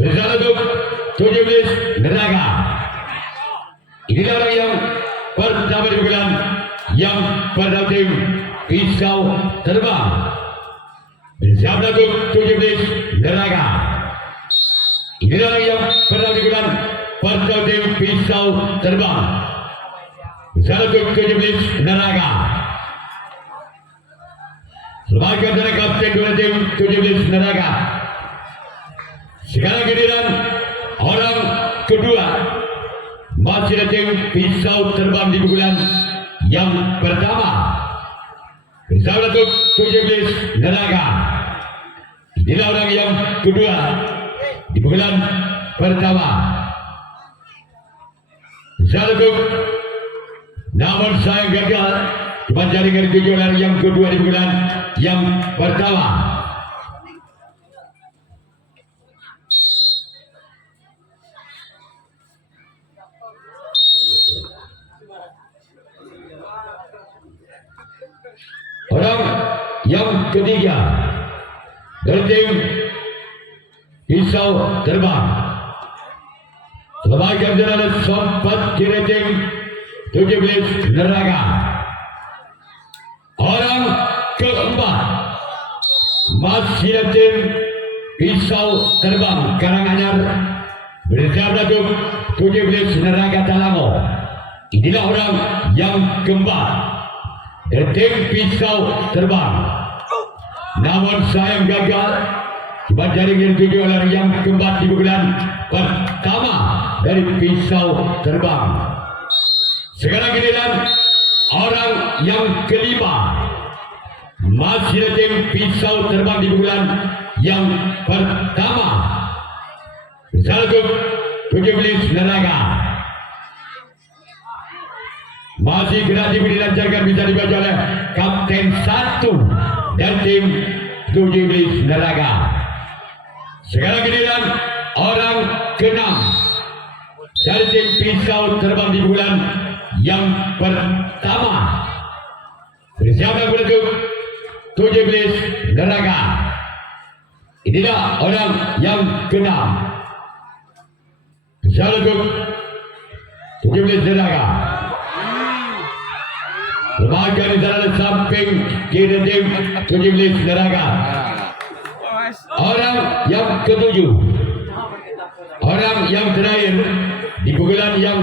Bersama untuk 17 Neraka. Inilah orang yang pertama dibukulan yang pada tim pisau terbang. Bersama untuk 17 Neraka. Inilah orang yang pertama dibukulan pada tim pisau terbang. Bersama untuk 17 Neraka. Selamatkan dari kapten dua tim 17 Neraka. Sekarang giliran orang kedua masih tim pisau terbang di bulan yang pertama. Bersama untuk 17 Neraka. Inilah orang yang kedua di bulan pertama. Bersama untuk namun saya gagal cuma jaringan kejuaraan yang kedua di bulan yang pertama. Orang yang ketiga dari tim pisau terbang. Selamatkan jalan sempat kiri tim 17 Neraka. Orang keempat masih dari tim pisau terbang Karanganyar bersama tim 17 Neraka Talamo. Inilah orang yang keempat dari tim pisau terbang. Namun sayang gagal cuma jaringan tujuh oleh yang keempat di bulan pertama dari pisau terbang. Sekarang giliran orang yang kelima masih dari tim pisau terbang di bulan yang pertama. Bersama 17 Neraka. Masih kreatif dilancarkan bisa dibaca oleh Kapten 1 dan tim 17 Neraka. Sekarang giliran orang ke-6 dari tim pisau terbang di bulan yang pertama. Bersama untuk 17 Neraka. Inilah orang yang ke-6. Bersama untuk 17 Neraka. Lembaga di sana samping kiri tim 17 Neraka. Orang yang ketujuh, orang yang terakhir di pukulan yang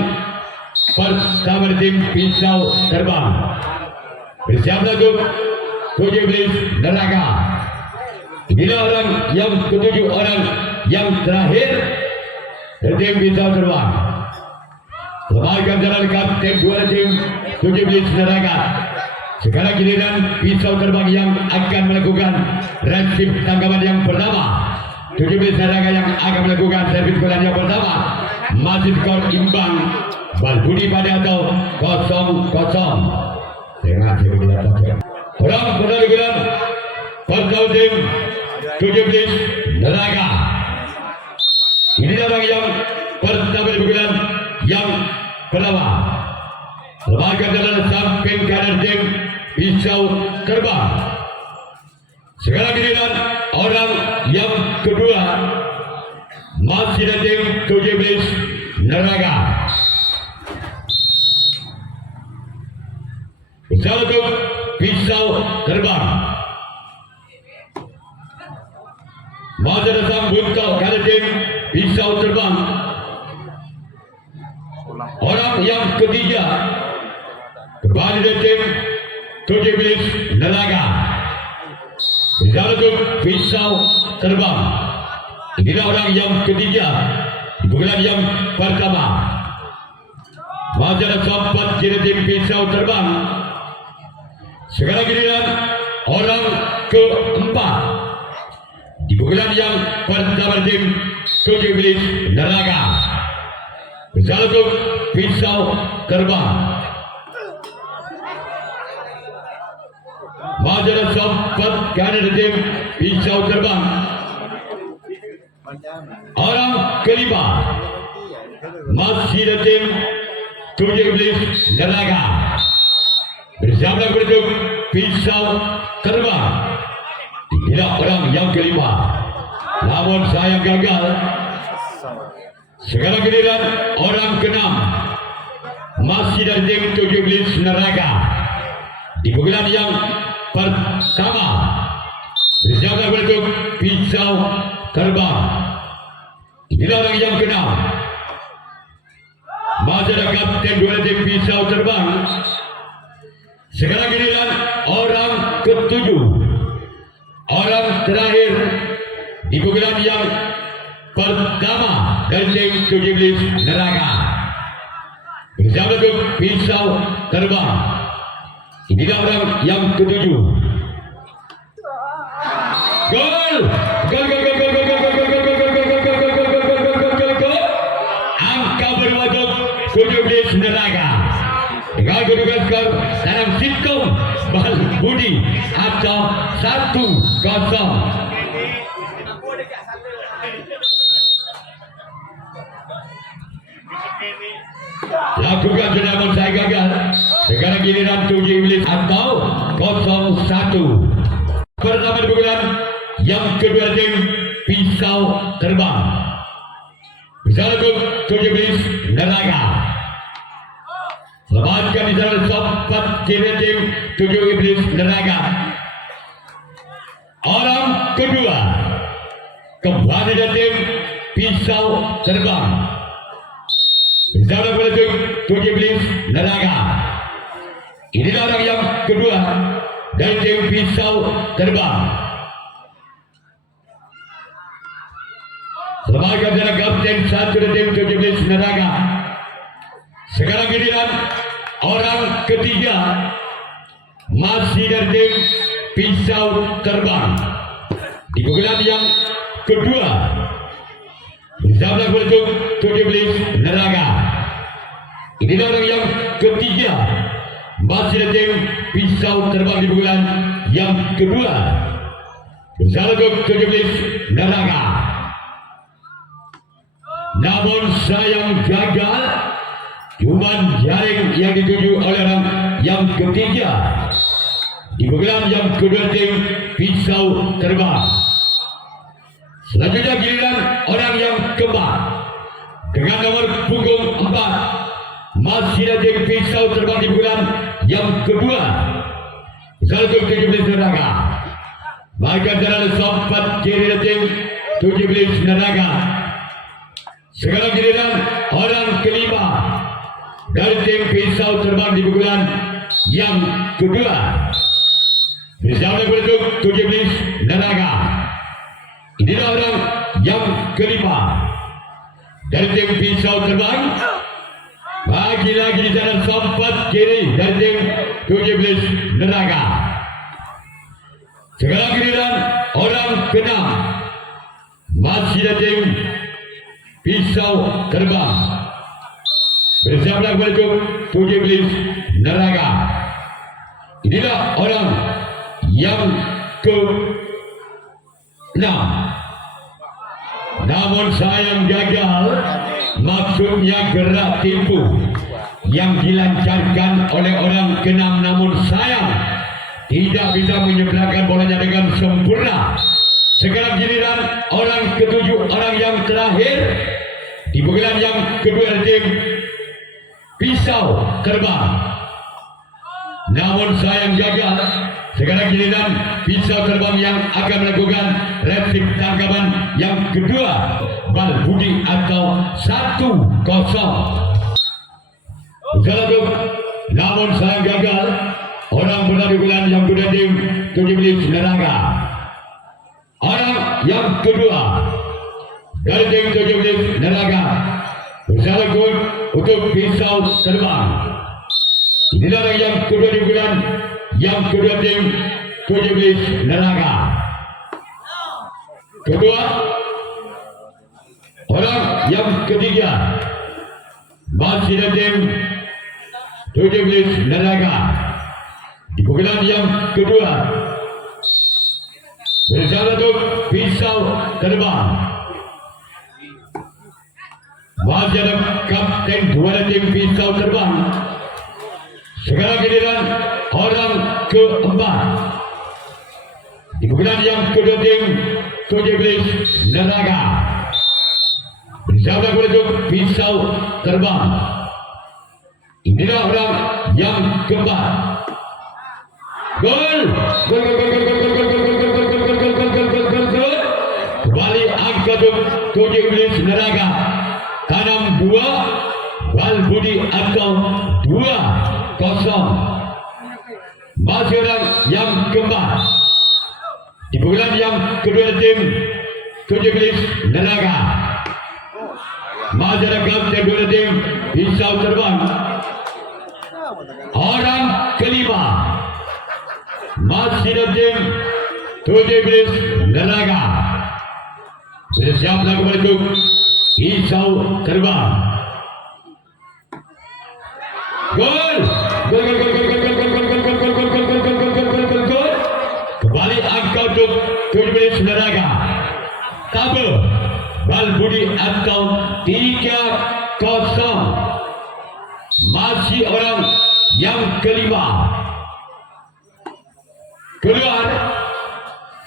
pertama tim pisau terbang. Bersiaplah untuk 17 Neraka. Inilah orang yang ketujuh, orang yang terakhir dari tim pisau terbang. Selamatkan jalan kapten dua tim 17 Neraka. Sekarang giliran pisau terbang yang akan melakukan resip tanggapan yang pertama. 17 Neraka yang akan melakukan servis bola yang pertama. Masih skor imbang. Balbudi pada atau 0-0. Orang benar giliran pisau tim 17 Neraka. Inilah orang yang pertama di bulan yang pertama. Selamatkan jalan samping kanan tim pisau terbang. Sekarang giliran orang yang kedua masih dari tim 17 Neraka. Pisau untuk pisau terbang. Masih datang buntal kanan tim pisau terbang. Orang yang ketiga kembali dari tim 17 Neraka. Bersama untuk pisau terbang. Inilah orang yang ketiga di bulan yang pertama. Masih ada sempat kiri tim pisau terbang. Sekarang giliran orang keempat di bulan yang pertama tim 17 Neraka. Bersama untuk pisau terbang. Masih ada sempat kanan tim pisau terbang. Orang kelima masih ada tim 17 Neraka. Bersama untuk pisau terbang. Inilah orang yang kelima. Namun sayang gagal Sekarang giliran orang ke-6 masih dari tim 17 Neraga. Di pukulan yang pertama bersiaplah untuk pisau terbang. Inilah orang yang ke-6. Masih ada kapten dua tim pisau terbang. Sekarang giliran orang ke-7, orang terakhir di pukulan yang pertama dari tim 17 Neraga. Bersiap untuk pisau terbang. Inilah orang yang ke-7. Gol! Gol! Gol! Gol! Gol! Gol! Gol! Gol! Gol! Gol! Angka berwaduk 17 Neraga. Dengan kedudukan skor dalam situng Bal Budi atau 1-0. Lakukan sudah namun saya gagal. Sekarang giliran 7 Iblis atau 0-1. Pertama di pukulan yang kedua tim pisau terbang. Pisau untuk 7 Iblis Neraga. Selamatkan di sana sempat kiri tim 7 Iblis Neraga. Orang kedua kembali dari tim pisau terbang. Pisau kepada tim 7 Iblis Neraga. Inilah orang yang kedua dari tim pisau terbang. Selamatkan di sana kapten 1 dari tim 7 Iblis Neraga. Sekarang giliran orang ketiga masih dari tim pisau terbang. Di pukulan yang kedua bersama untuk 7 Iblis Neraga. Inilah orang yang ketiga masih dari tim pisau terbang di pukulan yang kedua bersama untuk 7 Iblis Neraga. Namun sayang gagal. Cuman jaring yang dituju oleh orang yang ketiga di pukulan yang kedua tim pisau terbang. Selanjutnya giliran orang yang keempat dengan nomor punggung 4 masih ada tim pisau terbang di pukulan yang kedua. Satu 17 Neraga. Maka jalan sempat kiri tim 17 Neraga. Sekarang giliran orang kelima dari tim pisau terbang di pukulan yang kedua. Bersama untuk 17 Neraga. Inilah orang yang kelima dari tim pisau terbang. Lagi-lagi di jalan sempat kiri dari tim 17 Neraga. Sekarang giliran orang ke-6 masih dari tim pisau terbang. Bersama untuk 7 Iblis Neraga. Inilah orang yang ke-6. Namun sayang gagal. Maksudnya gerak tipu yang dilancarkan oleh orang ke-6, namun sayang tidak bisa menyeberangkan bolanya dengan sempurna. Sekarang giliran orang ke-7, orang yang terakhir di pukulan yang kedua tim pisau terbang. Namun sayang gagal. Sekarang giliran pisau terbang yang akan melakukan replik tangkapan yang kedua. Bal Budi atau 1-0. Namun sayang gagal. Orang berada di pukulan yang kedua tim 17 Neraga. Orang yang kedua dari tim 17 Neraga bersama gol untuk pisau terbang. Inilah orang yang kedua di bulan yang kedua tim 17 Neraga. Kedua, orang yang ketiga masih dari tim 17 Neraga. Di bulan yang kedua bersama untuk pisau terbang. Masih ada kapten dua tim pisau terbang. Sekarang giliran orang keempat di bulan yang kedua tim 17 Neraga. Bersama untuk pisau terbang. Inilah orang yang keempat. Gol. Kembali angka tujuh iblis neraka. Tanam 2, Wal Budi atau 2-0. Masih orang yang keempat. Di pukulan yang kedua tim tujuh iblis neraka. Masyarakat kedua tim pisau terbang. Orang kelima masih tim tujuh iblis neraka. Bersiaplah untuk pisau terbang. Gol. Kembali angka untuk tujuh iblis neraka. Tabel Wal Budi atau 3-0. Masih orang yang kelima. Keluar.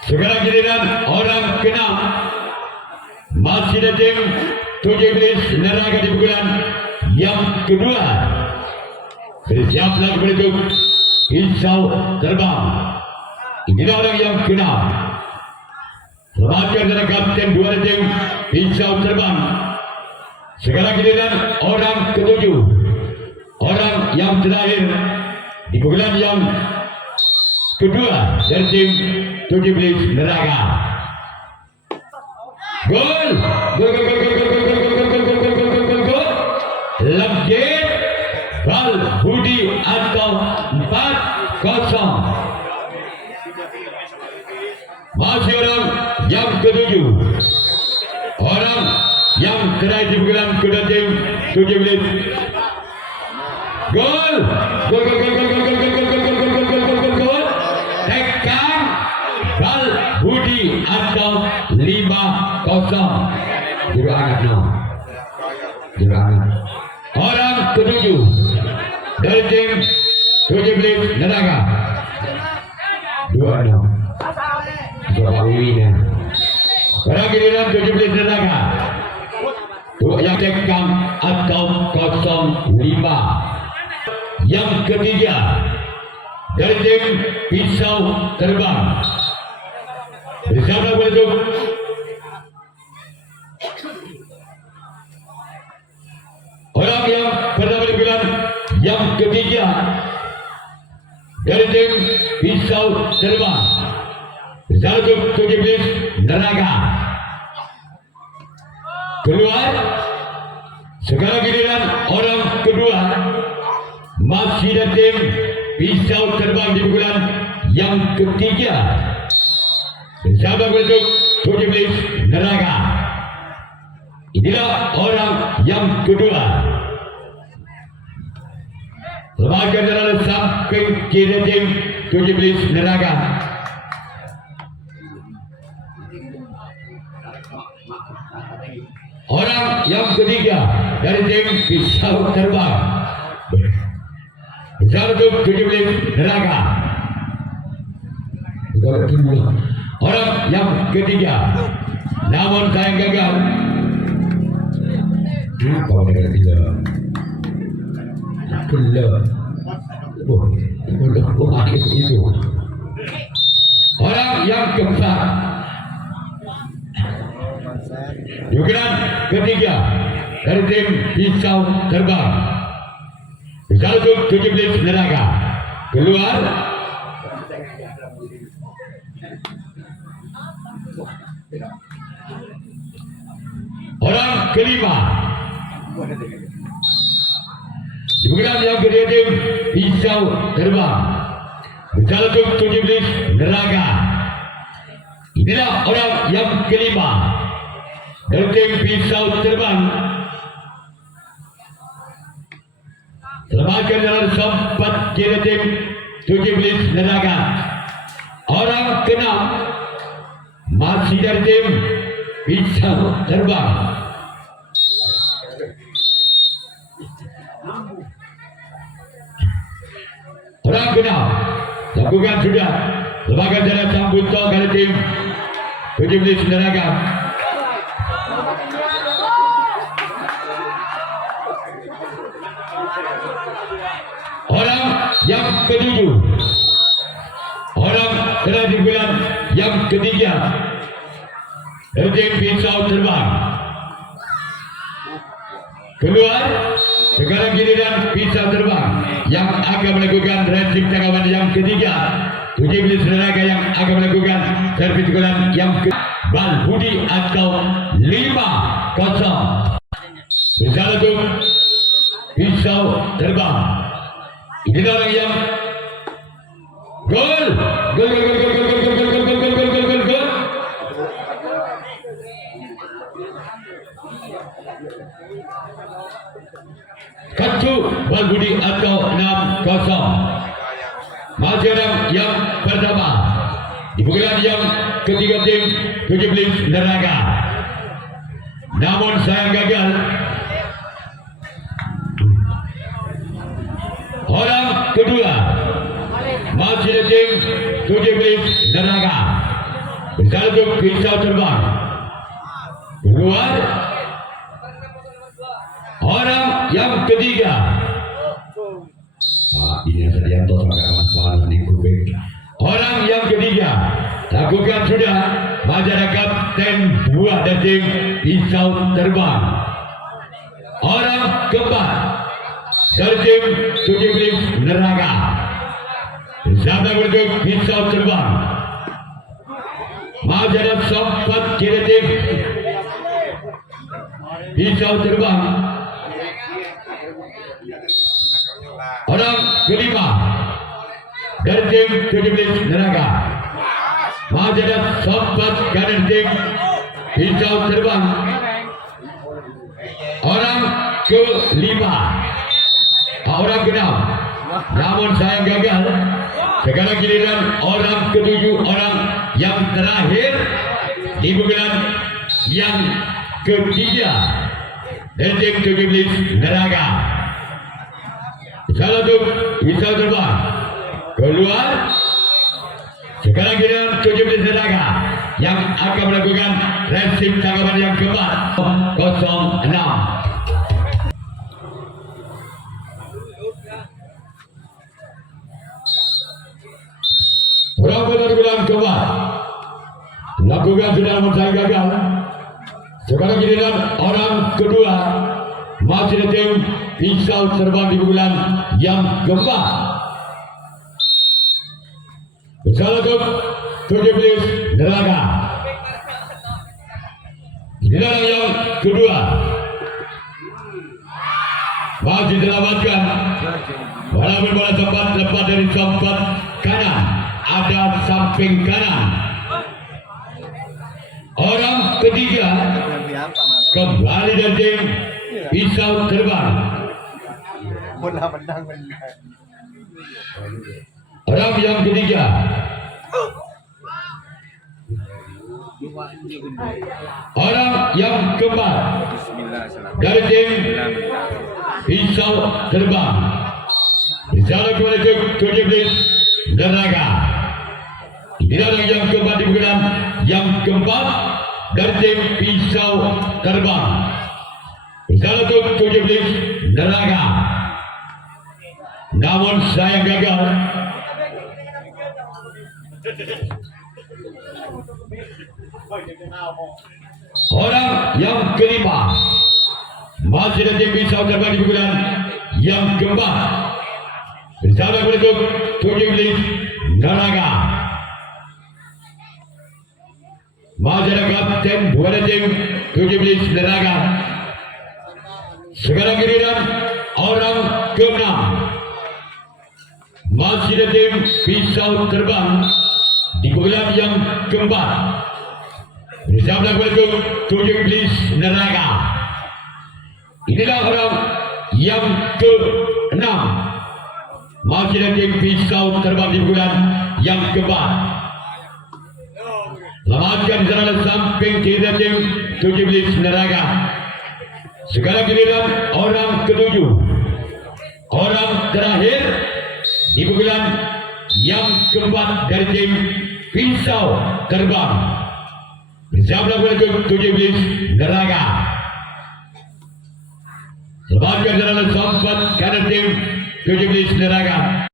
Sekarang giliran orang keenam. Masih tim tujuh iblis neraka di pukulan yang kedua. Bersiaplah untuk pisau terbang. Inilah orang yang keenam. Selamatkan dari kapten dua tim pisau terbang. Sekarang giliran orang ketujuh. Orang yang terakhir di pukulan yang kedua dari tim tujuh iblis neraka. Gol. Legit Wal Budi atau 4-0. Masih orang yang ketujuh. Orang yang terakhir di pukulan kedua tim tujuh iblis. Gol. Tekan Wal Budi atau 5-0. Juru angkat no. Juru angkat. Orang ketujuh dari tim tujuh iblis neraka. 2-0. Orang giliran tujuh iblis neraka. Yang tekan atau 05. Yang ketiga dari tim pisau terbang. Bersama untuk orang yang pertama dibilang yang ketiga dari tim pisau terbang. Bersama tujuh iblis neraka. Keluar. Sekarang giliran orang kedua. Masih ada tim pisau terbang di pukulan yang ketiga. Bersama untuk tujuh iblis neraka. Inilah orang yang kedua. Lembaga dalam samping kiri tim tujuh iblis neraka. Orang yang ketiga dari tim pisau terbang. Bersama tujuh iblis neraka. Orang yang ketiga. Namun saya gagal. Apa mereka tidak? Kelah. Itu. Orang yang keempat. Yukiran ketiga dari tim pisau terbang. Bersama tujuh iblis neraka. Keluar. Orang kelima. Bukan yang kedua tim pisau terbang. Bersama tujuh iblis neraka. Inilah orang yang kelima dari tim pisau terbang. Selamatkan dalam sempat kiri tim tujuh iblis neraka. Orang keenam masih dari tim pisau terbang. Orang keenam lakukan sudah. Lembaga jalan sambut tol dari tim tujuh iblis neraka. bulan yang ketiga dari tim pisau terbang. Keluar. Sekarang giliran pisau terbang yang akan melakukan racing tanggapan yang ketiga. 17 tenaga yang akan melakukan servis gulan yang ke Bal Budi atau 5-0. Misalnya itu pisau terbang. Ini orang yang gol. Kacu Bal Budi atau 6-0. Masih ada yang pertama di pukulan yang ketiga tim 17 Neraka. Namun sayang gagal. Orang kedua masih ada tim 17 Neraka. Satu pisau terbang. Keluar. Orang yang ketiga. Ini Sadianto sama kawan-kawan di Kubik. Orang yang ketiga lakukan sudah majalah kapten buah dan tim pisau terbang. Orang keempat dari tim 17 Neraka sama bentuk pisau terbang. Majalah sempat kira tim pisau terbang. Orang kelima dari tim 17 Neraka Majalah sempat kanan tim pisau terbang. Orang kelima, orang keenam, namun saya gagal. Sekarang giliran orang ketujuh, orang yang terakhir di bulan yang ketiga dari tim 17 Neraka. Salah tu pisau terbang keluar. Sekarang giliran 17 Neraka yang akan melakukan racing tanggapan yang keempat 06. Orang bulan keempat lakukan sudah namun saya gagal. Sekarang giliran orang kedua masih ada tim pisau terbang di bulan yang keempat. Salah tu 17 Neraka. Giliran yang kedua masih diselamatkan walaupun bola sempat lepas dari tempat kanan, ada samping kanan. Orang ketiga kembali dari tim pisau terbang. Orang yang ketiga orang yang keempat dari tim pisau terbang. Misalnya kepada 17 Neraka. Ini orang yang keempat di bulan yang keempat dari tim pisau terbang. Misalnya 17 Neraka. Namun saya gagal. Orang yang kelima masih ada tim pisau terbang di bulan yang keempat. Bersama penduduk 17 Neraka. Masih ada kapten buat tim 17 Neraka. Sekarang giliran orang ke-6 masih ada tim pisau terbang di bulan yang keempat. Bersama penduduk 17 Neraka. Inilah orang yang ke-6 masih ada tim pisau terbang di bulan yang keempat. Selamatkan serangan samping kiri tim 17 Neraka. Sekarang giliran orang ketujuh, orang terakhir di bulan yang keempat dari tim pisau terbang. Bersama penduduk 17 Neraka. Selamatkan serangan samping kanan tim 17 Neraka.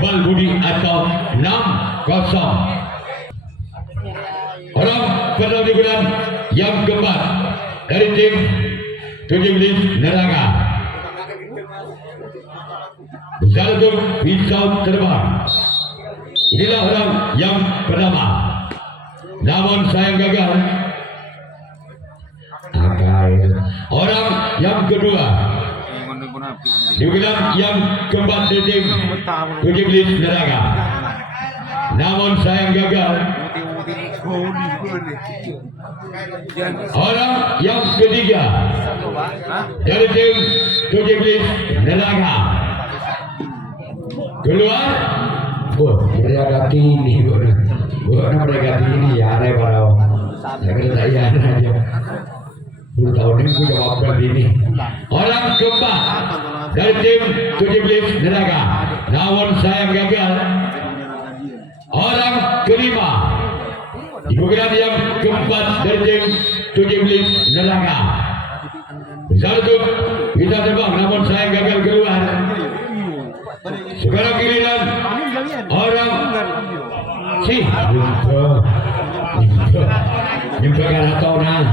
Bal Budi atau 6-0. orang pada di bulan yang keempat dari tim 17 Neraka. Besar untuk pisau terbang. Inilah orang yang pertama. Namun sayang gagal. Orang yang kedua. Di bulan yang keempat dari tim 17 Neraka. Namun sayang gagal. Orang yang ketiga dari tim 17 Neraka keluar. Mereka ini, mereka ini ya ada para saya aja. Tahun ini gue jawab ini. Orang keempat dari tim 17 Neraka. Namun sayang gagal. Orang kelima di bulan yang keempat dari tim 17 Neraka. Bisa untuk bisa terbang, namun sayang gagal keluar. Sekarang giliran orang jumpa Ratona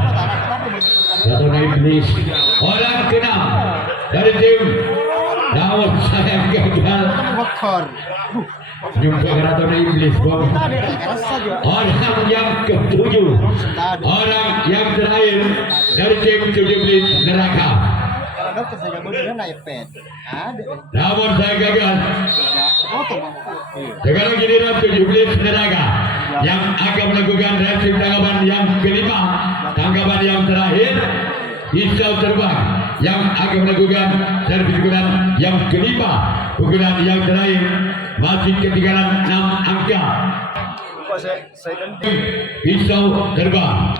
iblis. Orang keenam dari tim, namun sayang gagal. Jumpa Ratona iblis. Orang yang ketujuh, orang yang terakhir dari tim 17 Neraka. Namun saya gagal. Sekarang giliran 17 Neraka yang akan melakukan reaksi tanggapan yang kelima, tanggapan yang terakhir pisau terbang yang akan melakukan servis pukulan yang kelima, pukulan yang terakhir masih ketinggalan 6 angka. Pisau terbang.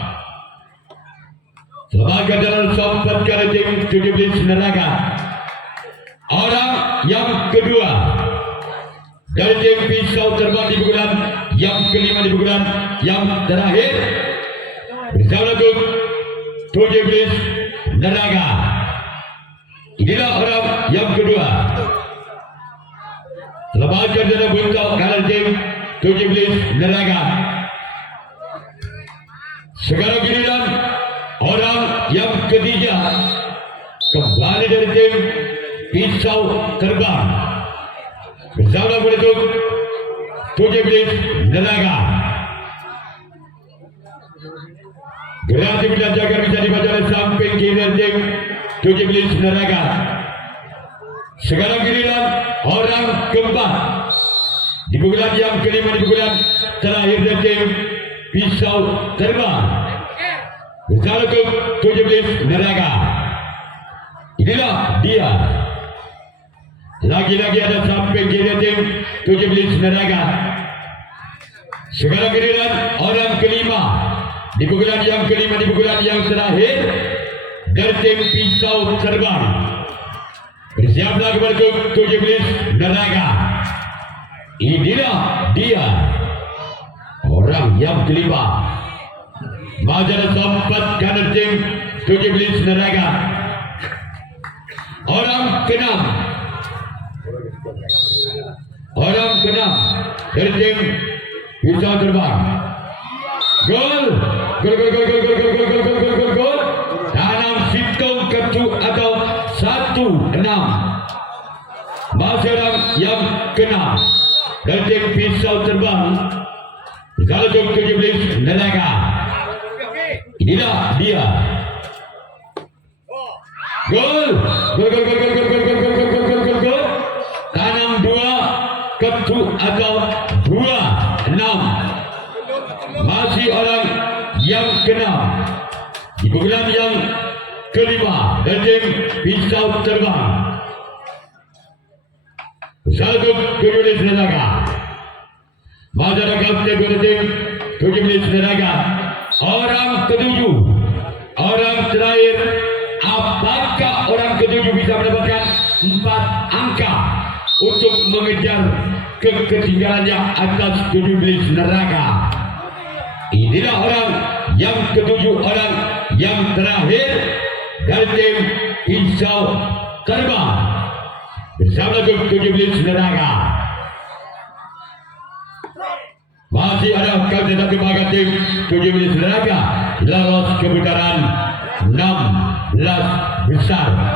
Sebagai dalam sobat kali tim 17 Neraka. Orang yang kedua dari tim pisau terbang di pukulan yang kelima, di pukulan yang terakhir bersama untuk 17 Neraka. Inilah orang yang kedua. Selamatkan dalam bentuk kali tim 17 Neraka. Sekarang giliran orang yang ketiga kembali dari tim pisau terbang bersama bentuk 17 Neraka. Gerasi jaga bisa dibaca oleh samping kiri tim 17 Neraka. Sekarang giliran orang keempat di pukulan yang kelima, di pukulan terakhir dari tim pisau terbang bersama untuk 17 Neraka. Inilah dia. Lagi-lagi ada samping kiri tim 17 Neraka. Sekarang giliran orang kelima di pukulan yang kelima, di pukulan yang terakhir dari tim pisau terbang. Bersiaplah kepada 17 Neraka. Inilah dia orang yang kelima. Majalah sempat kanan tim 17 Neraka. Orang keenam. Orang keenam dari tim pisau terbang. Gol. Gol. Tanam situng ketu atau 1-6. Masih orang yang keenam dari tim pisau terbang. Kalau 17 Neraka. Inilah dia. Gol. Tanam 2 ketu atau 2-6. Masih orang yang keenam di pukulan yang kelima dari tim pisau terbang. 17 Neraka. Masyarakat dari tim 17 Neraka. Orang ketujuh, orang terakhir. Apakah orang ketujuh bisa mendapatkan 4 angka untuk mengejar ketinggalannya atas 17 Neraka? Inilah orang yang ketujuh, orang yang terakhir dari tim pisau terbang bersama 17 Neraka. masih ada kau tetap kepada tim 17 Raga lolos ke putaran 16 besar.